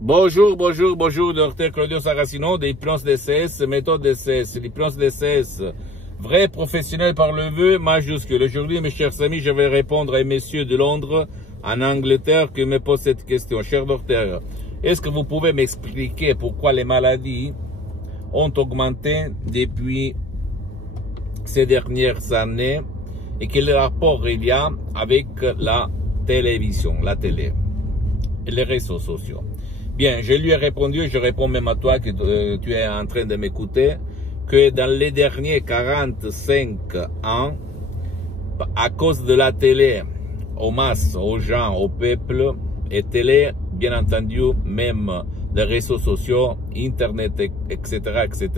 Bonjour, docteur Claudio Saracino, de l'hypnose DCS, méthode DCS, l'hypnose DCS, vrai professionnel par le vœu majuscule. Aujourd'hui, mes chers amis, je vais répondre à un monsieur de Londres, en Angleterre, qui me pose cette question. Cher docteur, est-ce que vous pouvez m'expliquer pourquoi les maladies ont augmenté depuis ces dernières années et quel rapport il y a avec la télévision, la télé et les réseaux sociaux? Bien, je lui ai répondu, je réponds même à toi que tu es en train de m'écouter, que dans les derniers 45 ans, à cause de la télé, aux masses, aux gens, au peuple, et télé, bien entendu, même les réseaux sociaux, Internet, etc., etc.,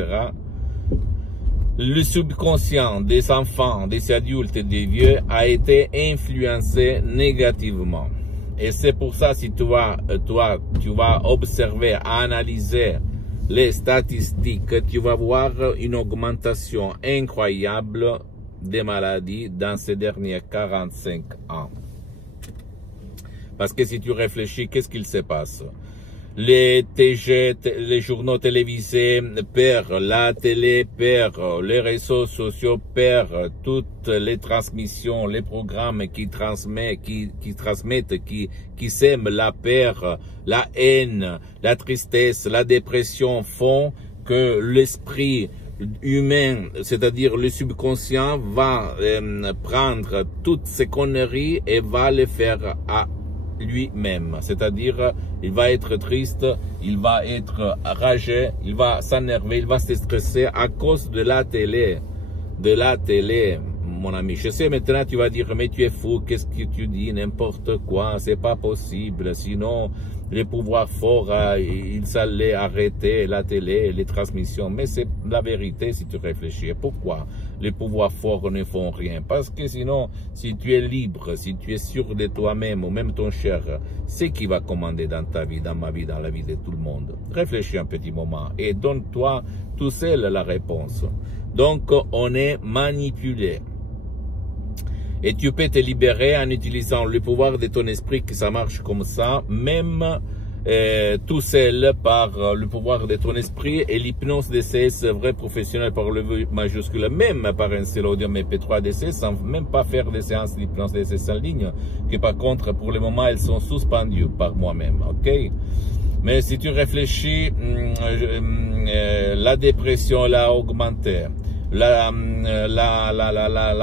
le subconscient des enfants, des adultes et des vieux a été influencé négativement. Et c'est pour ça, si tu vas observer, analyser les statistiques, tu vas voir une augmentation incroyable des maladies dans ces derniers 45 ans. Parce que si tu réfléchis, qu'est-ce qu'il se passe? Les TG, les journaux télévisés perdent, la télé perd, les réseaux sociaux perdent, toutes les transmissions, les programmes qui transmettent, qui sèment la peur, la haine, la tristesse, la dépression font que l'esprit humain, c'est-à-dire le subconscient, va prendre toutes ces conneries et va les faire à lui-même, c'est-à-dire il va être triste, il va être ragé, il va s'énerver, il va se stresser à cause de la télé, mon ami. Je sais maintenant tu vas dire mais tu es fou, qu'est-ce que tu dis, n'importe quoi, c'est pas possible, sinon les pouvoirs forts ils allaient arrêter la télé, les transmissions, mais c'est la vérité si tu réfléchis. Pourquoi les pouvoirs forts ne font rien? Parce que sinon, si tu es libre, si tu es sûr de toi-même, ou même ton cher, c'est qui va commander dans ta vie, dans ma vie, dans la vie de tout le monde? Réfléchis un petit moment et donne-toi tout seul la réponse. Donc, on est manipulé. Et tu peux te libérer en utilisant le pouvoir de ton esprit, que ça marche comme ça, même tout seul par le pouvoir de ton esprit et l'hypnose DCS vrai professionnel par le vœu majuscule, même par un seul audio MP3 DCS, sans même pas faire des séances d'hypnose DCS en ligne, que par contre, pour le moment, elles sont suspendues par moi-même, ok? Mais si tu réfléchis, la dépression a augmenté. La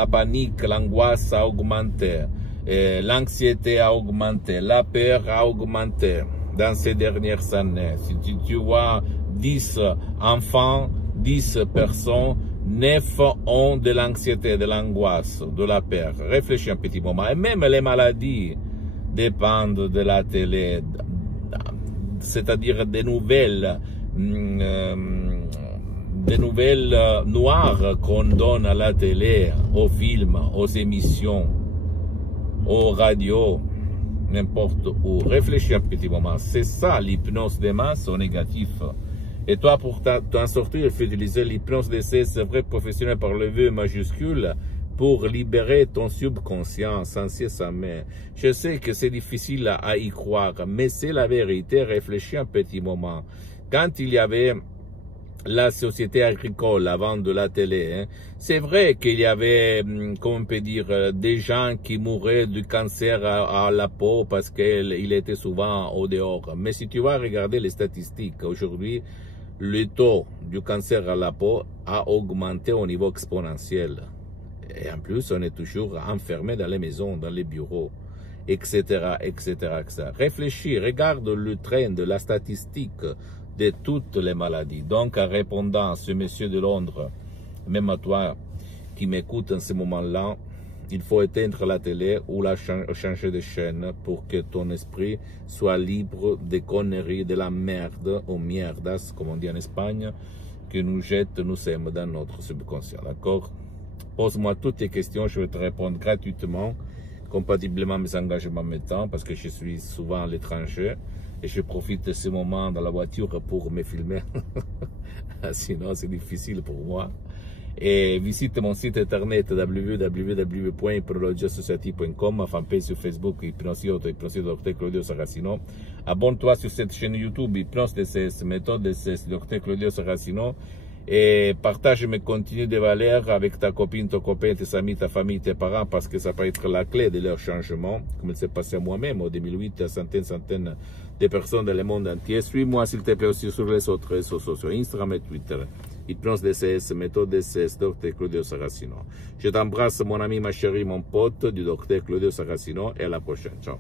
panique, l'angoisse a augmenté, l'anxiété a augmenté, la peur a augmenté dans ces dernières années. Si tu vois 10 enfants, 10 personnes, 9 ont de l'anxiété, de l'angoisse, de la peur. Réfléchis un petit moment. Et même les maladies dépendent de la télé, c'est-à-dire des nouvelles noires qu'on donne à la télé, aux films, aux émissions, aux radios, n'importe où. Réfléchis un petit moment. C'est ça l'hypnose des masses au négatif. Et toi, pour t'en sortir, il faut utiliser l'hypnose DCS vrai professionnel par le vœu majuscule pour libérer ton subconscient sans cesse à main. Je sais que c'est difficile à y croire, mais c'est la vérité. Réfléchis un petit moment. Quand il y avait la société agricole avant de la télé, hein, c'est vrai qu'il y avait, comment on peut dire, des gens qui mouraient du cancer à la peau parce qu'il était souvent au dehors. Mais si tu vas regarder les statistiques, aujourd'hui, le taux du cancer à la peau a augmenté au niveau exponentiel. Et en plus, on est toujours enfermé dans les maisons, dans les bureaux, etc., etc., etc. Réfléchis, regarde le train de la statistique de toutes les maladies. Donc, en répondant à ce monsieur de Londres, même à toi qui m'écoute en ce moment-là, il faut éteindre la télé ou la changer de chaîne pour que ton esprit soit libre des conneries, de la merde, ou mierdas, comme on dit en Espagne, que nous jette, nous sème dans notre subconscient. D'accord? Pose-moi toutes tes questions, je vais te répondre gratuitement, compatiblement à mes engagements maintenant, parce que je suis souvent à l'étranger. Et je profite de ce moment dans la voiture pour me filmer. Sinon, c'est difficile pour moi. Et visite mon site internet www.hypnologiassociative.com, ma fanpage sur Facebook, Hypnosie Auto, Hypnosie Dr. Claudio Saracino. Abonne-toi sur cette chaîne YouTube, Hypnose DCS, méthode DCS, Dr Claudio Saracino, et partage mes contenus de valeur avec ta copine, ton copain, tes amis, ta famille, tes parents, parce que ça peut être la clé de leur changement, comme il s'est passé à moi-même en 2008, à centaines de personnes dans le monde entier. Suis-moi s'il te plaît aussi sur les autres réseaux sociaux, Instagram et Twitter. Hypnose DCS, méthode DCS, Dr Claudio Saracino. Je t'embrasse mon ami, ma chérie, mon pote du Dr Claudio Saracino, et à la prochaine. Ciao.